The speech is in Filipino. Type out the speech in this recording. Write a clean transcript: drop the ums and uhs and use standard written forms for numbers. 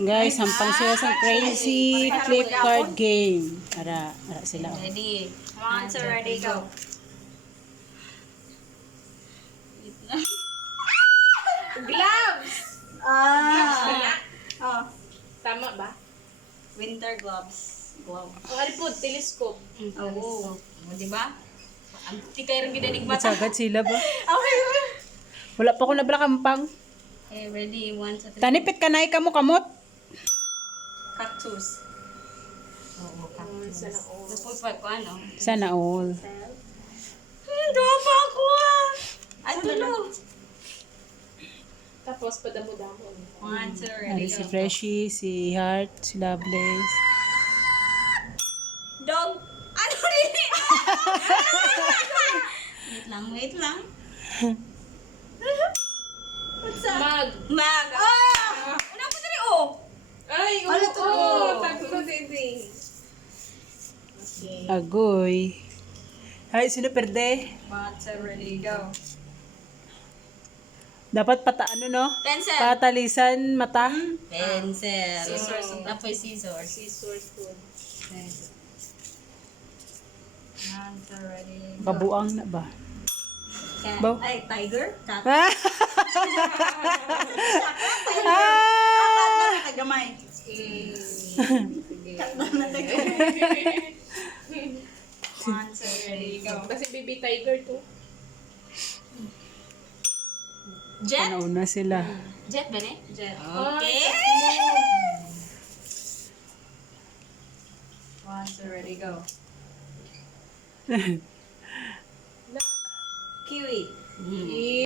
Guys, hampang sila sa crazy flip card game. Ara sila. Ready. Monster, ready, go. Gloves! Oh, Tama ba? winter gloves. Glove. Ang alipod, telescope. Oo. Oh, di ba? Ang tikay rin gidanig mata. Matsagad sila ba? Okay. Wala pa ko nabla-kampang. Okay, ready. 1, 2, 3. Tanipit ka na kamot. Cactus. Oo, cactus. Sana all. Napupag ko ano? Sana all. Duwa pa ako ah. Ay, tulo. Tapos, padamo-damo. 1, 2, Ari ready, si go. Freshie, si Heart, si Lovelace. Dog. Ano rin? Wait lang. What's up? Mag. Oh! Una po dali, oh! Ay, oo. Ano to? Tatlo din. Agoy. Ay, sino perde? Monster, ready, go. Dapat no? Pencil. Patalisan mata. Pencil. Scissors. Tapos scissors. Scissors food. Monster, ready, go. Kabuang na ba? Cat. Baw. Ay, tiger? Cat. Ah! Ah! Tagamay. Monster, ready, go. Kasi baby tiger to. Jet? Nauna sila. Jet ba ne? Jet. Okay. Okay. Monster, ready, go. Kiwi.